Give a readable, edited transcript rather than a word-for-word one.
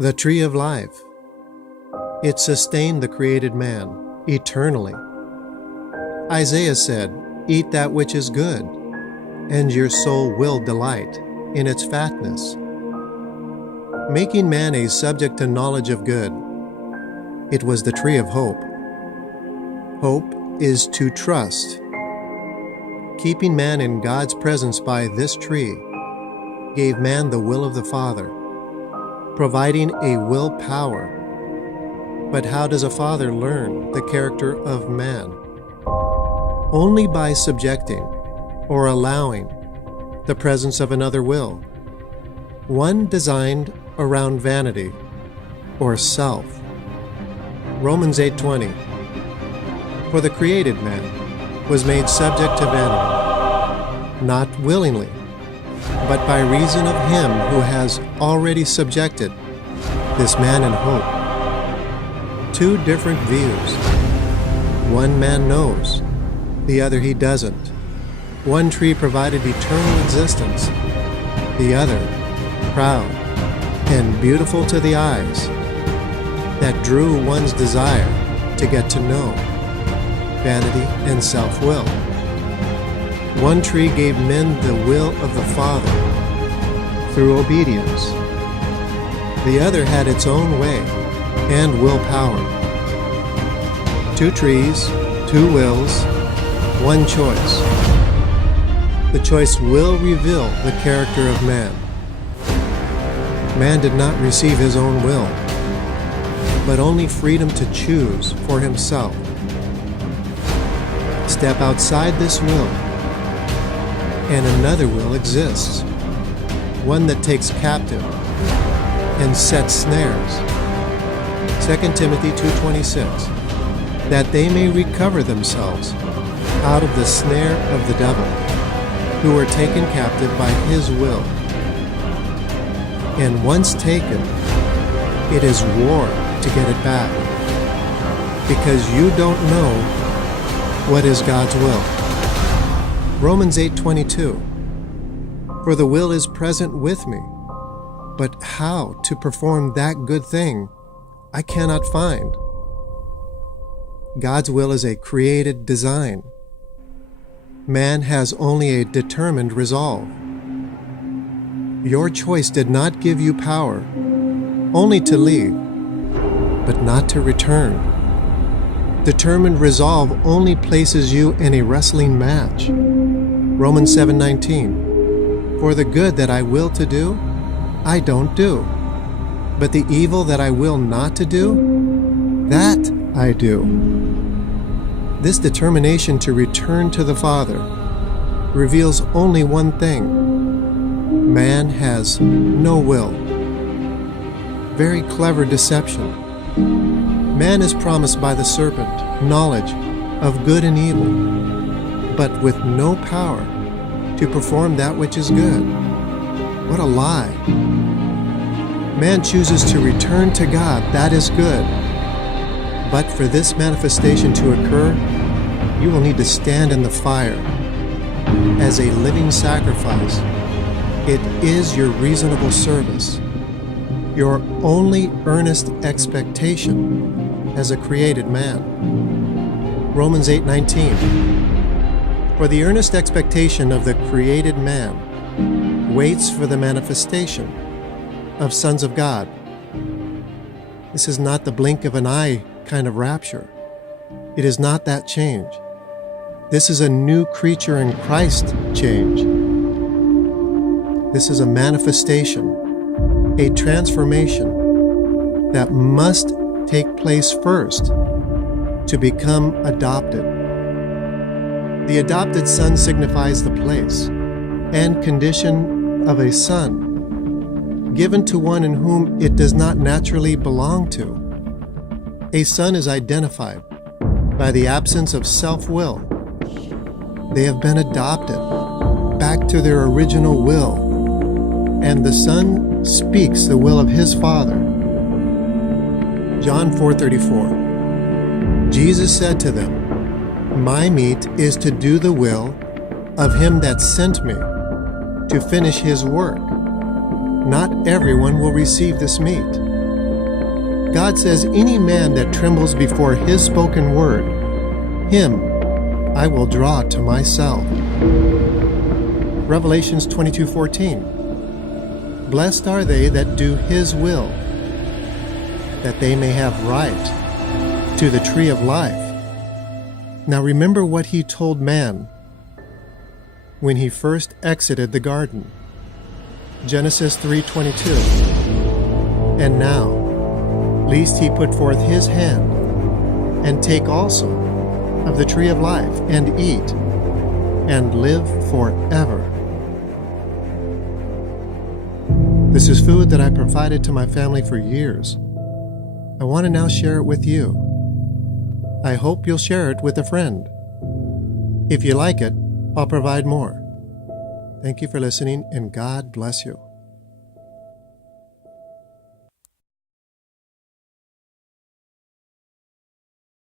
The tree of life. It sustained the created man eternally. Isaiah said, "Eat that which is good, and your soul will delight in its fatness." Making man a subject to knowledge of good, it was the tree of hope. Hope is to trust. Keeping man in God's presence by this tree gave man the will of the Father, providing a will power. But how does a father learn the character of man? Only by subjecting or allowing the presence of another will, one designed around vanity or self. Romans 8:20. For the created man was made subject to vanity, not willingly, but by reason of him who has already subjected this man in hope. Two different views. One man knows, the other he doesn't. One tree provided eternal existence, the other proud and beautiful to the eyes, that drew one's desire to get to know, vanity and self-will. One tree gave men the will of the Father through obedience. The other had its own way and willpower. Two trees, two wills, one choice. The choice will reveal the character of man. Man did not receive his own will, but only freedom to choose for himself. Step outside this will, and another will exists, one that takes captive and sets snares. 2 Timothy 2:26, that they may recover themselves out of the snare of the devil, who were taken captive by his will. And once taken, it is war to get it back, because you don't know what is God's will. Romans 8:22, for the will is present with me, but how to perform that good thing I cannot find. God's will is a created design. Man has only a determined resolve. Your choice did not give you power only to leave, but not to return. Determined resolve only places you in a wrestling match. Romans 7:19, for the good that I will to do, I don't do, but the evil that I will not to do, that I do. This determination to return to the Father reveals only one thing: man has no will. Very clever deception. Man is promised by the serpent knowledge of good and evil, but with no power to perform that which is good. What a lie! Man chooses to return to God, that is good. But for this manifestation to occur, you will need to stand in the fire as a living sacrifice. It is your reasonable service, your only earnest expectation as a created man. Romans 8:19, for the earnest expectation of the created man waits for the manifestation of sons of God. This is not the blink of an eye kind of rapture. It is not that change. This is a new creature in Christ change. This is a manifestation, a transformation that must take place first to become adopted. The adopted son signifies the place and condition of a son, given to one in whom it does not naturally belong to. A son is identified by the absence of self-will. They have been adopted back to their original will, and the son speaks the will of his Father. John 4:34, Jesus said to them, my meat is to do the will of him that sent me, to finish his work. Not everyone will receive this meat, God says, any man that trembles before his spoken word, him I will draw to myself. Revelations 22:14. Blessed are they that do his will, that they may have right to the tree of life. Now remember what he told man when he first exited the garden. Genesis 3:22. And now, lest he put forth his hand, and take also of the tree of life, and eat, and live forever. This is food that I provided to my family for years. I want to now share it with you. I hope you'll share it with a friend. If you like it, I'll provide more. Thank you for listening, and God bless you.